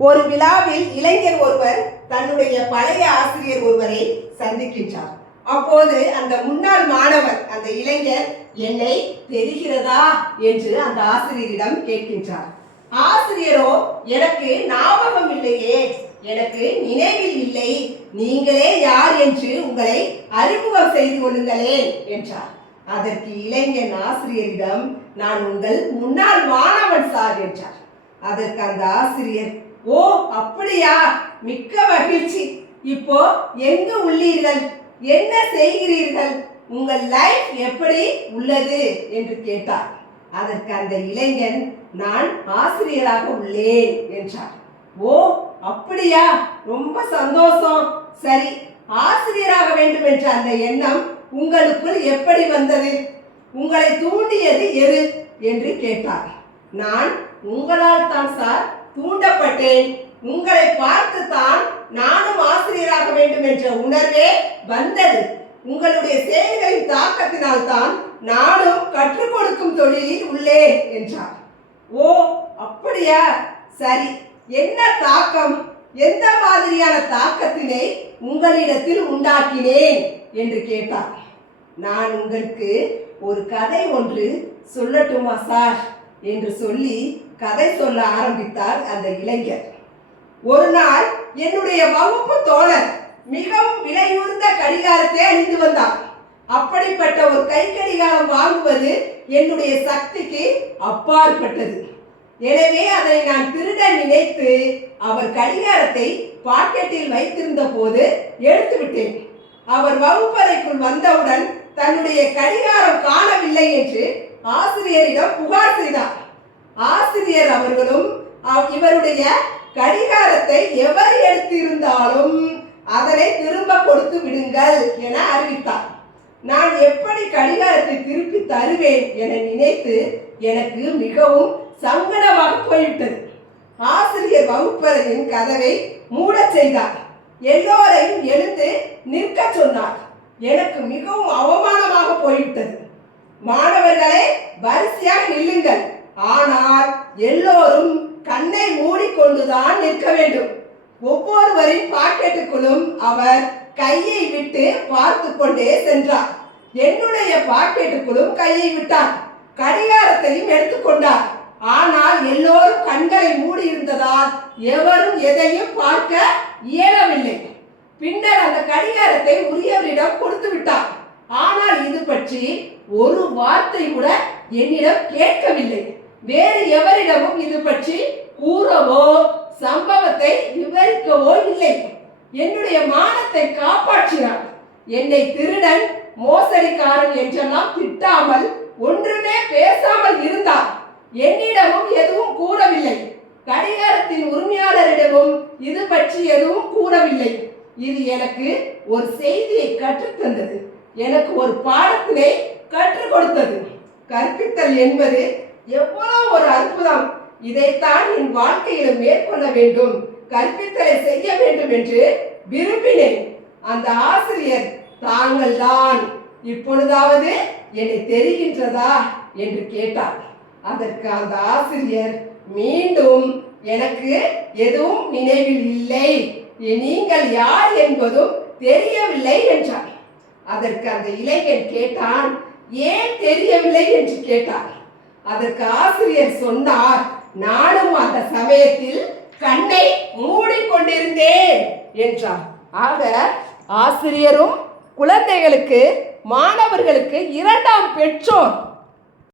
ஒரு விழாவில் இளைஞர் ஒருவர் தன்னுடைய பழைய ஆசிரியர் ஒருவரை சந்திக்கின்றார். அப்போது அந்த முன்னாள் மாணவர் அந்த இளைஞர் என்னை தெரிகிறதா என்று அந்த ஆசிரியரிடம் கேட்கின்றார். ஆசிரியரோ எனக்கு ஞாபகம் இல்லையே, எனக்கு நினைவில் இல்லை, நீங்களே யார் என்று உங்களை அறிமுகம் செய்து கொள்ளுங்களேன் என்றார். அதற்கு இளைஞன் ஆசிரியரிடம் நான் உங்கள் முன்னாள் மாணவன் சார் என்றார். அதற்கு அந்த ஆசிரியர் ஓ அப்படியா, மிக்க மகிழ்ச்சி, இப்போ எங்க உள்ளீர்கள், என்ன செய்கிறீர்கள், உங்கள் லைஃப் எப்படி உள்ளது என்று கேட்டார். அதற்கு அந்த இளைஞன் நான் ஆசிரியராக உள்ளேன் என்றார். ஓ அப்படியா, ரொம்ப சந்தோஷம், சரி ஆசிரியராக வேண்டும் என்ற அந்த எண்ணம் உங்களுக்குள் எப்படி வந்தது, உங்களை தூண்டியது எது என்று கேட்டார். நான் உங்களால் தான் சார் தூண்டப்பட்டேன், உங்களை பார்த்து தான் நானும் ஆசிரியராக வேண்டும் என்ற உணர்வே வந்தது, உங்களுடைய செயல்களின் தாக்கத்தினால் தான் நானும் கற்றுக் கொடுக்கும் தொழிலில் உள்ளேன் என்றார். ஓ அப்படியா, சரி என்ன தாக்கம், எந்த மாதிரியான தாக்கத்தினை உங்களிடத்தில் உண்டாக்கினேன் என்று கேட்டார். நான் உங்களுக்கு ஒரு கதை ஒன்று சொல்லட்டுமா சார் என்று சொல்லி கதை சொல்ல ஆரம்பித்தார் அந்த இளைஞர். ஒரு நாள் என்னுடைய வகுப்பு தோழர் மிகவும் விலையுயர்ந்த கடிகாரத்தை அணிந்து வந்தார். அப்படிப்பட்ட ஒரு கை கடிகாரம் வாங்குவது என்னுடைய சக்திக்கு அப்பாற்பட்டது. எனவே அதை நான் திருட நினைத்து அவர் கடிகாரத்தை பாக்கெட்டில் வைத்திருந்த போது எடுத்து விட்டேன். அவர் வகுப்பறைக்குள் வந்தவுடன் தன்னுடைய கடிகாரம் காணவில்லை என்று ஆசிரியரிடம் புகார் செய்தார். ஆசிரியர் அவர்களும் இவருடைய கடிகாரத்தை எவர் எடுத்திருந்தாலும் அதனை திரும்ப கொடுத்து விடுங்கள் என அறிவித்தார். நான் எப்படி கடிகாரத்தை திருப்பி தருவேன் என நினைத்து எனக்கு மிகவும் சங்கடமாக போய்விட்டது. ஆசிரியர் வகுப்பறையின் கதவை மூட செய்தார். எல்லோரையும் எழுந்து நிற்க சொன்னார். எனக்கு மிகவும் அவமானமாக போய்விட்டது. மாணவர்களே வரிசையாக நில்லுங்கள், ஆனால் எல்லோரும் கண்ணை மூடிக்கொண்டுதான் நிற்க வேண்டும். ஒவ்வொருவரின் பாக்கெட்டுக்குள்ளும் அவர் கையை விட்டு பார்த்து கொண்டே சென்றார். என்னுடைய பாக்கெட்டுக்குள்ளும் கையை விட்டார், கடிகாரத்தையும் எடுத்துக்கொண்டார். ஆனால் எல்லோரும் கண்களை மூடி இருந்ததால் எவரும் எதையும் பார்க்க இயலவில்லை. பின்னர் அந்த கடிகாரத்தை உரியவரிடம் கொடுத்து விட்டார். ஆனால் இது பற்றி ஒரு வார்த்தை கூட என்னிடம் கேட்கவில்லை. வேறு எவரிடமும் இது பற்றி கூறவோ சம்பவத்தை விவரிக்கவோ இல்லை. என்னுடைய மானத்தை காப்பாற்றினார். என்னை திருடன், மோசடிக்காரன் என்றெல்லாம் திட்டாமல் ஒன்றுமே பேசாமல் இருந்தார். என்னிடமும் எதுவும் கூறவில்லை. கடிகாரத்தின் உரிமையாளரிடமும் இது பற்றி எதுவும் கூறவில்லை. இது எனக்கு ஒரு செய்தியை கற்றுத்தந்தது, எனக்கு ஒரு பாடத்தினை கற்றுக் கொடுத்தது. கற்பித்தல் என்பது எவ்வளவு ஒரு அற்புதம், இதைத்தான் என் வாழ்க்கையில் மேற்கொள்ள வேண்டும், கற்பித்தலை செய்ய வேண்டும் என்று விரும்பினேன். அந்த ஆசிரியர் தாங்கள் தான், இப்பொழுதாவது என்னை தெரிகின்றதா என்று கேட்டார். அதற்கு அந்த ஆசிரியர் மீண்டும் எனக்கு எதுவும் நினைவில் இல்லை, நீங்கள் யார் என்பதும் தெரியவில்லை என்றார். அதற்கு அந்த இளைஞன் கேட்டான், ஏன் தெரியவில்லை என்று கேட்டார். அதற்கு ஆசிரியர் சொன்னார், நானும் அந்த சமயத்தில் கண்ணை மூடிக்கொண்டிருந்தேன் என்றார். ஆக ஆசிரியரும் குழந்தைகளுக்கு, மாணவர்களுக்கு இரண்டாம் பெற்றோர்.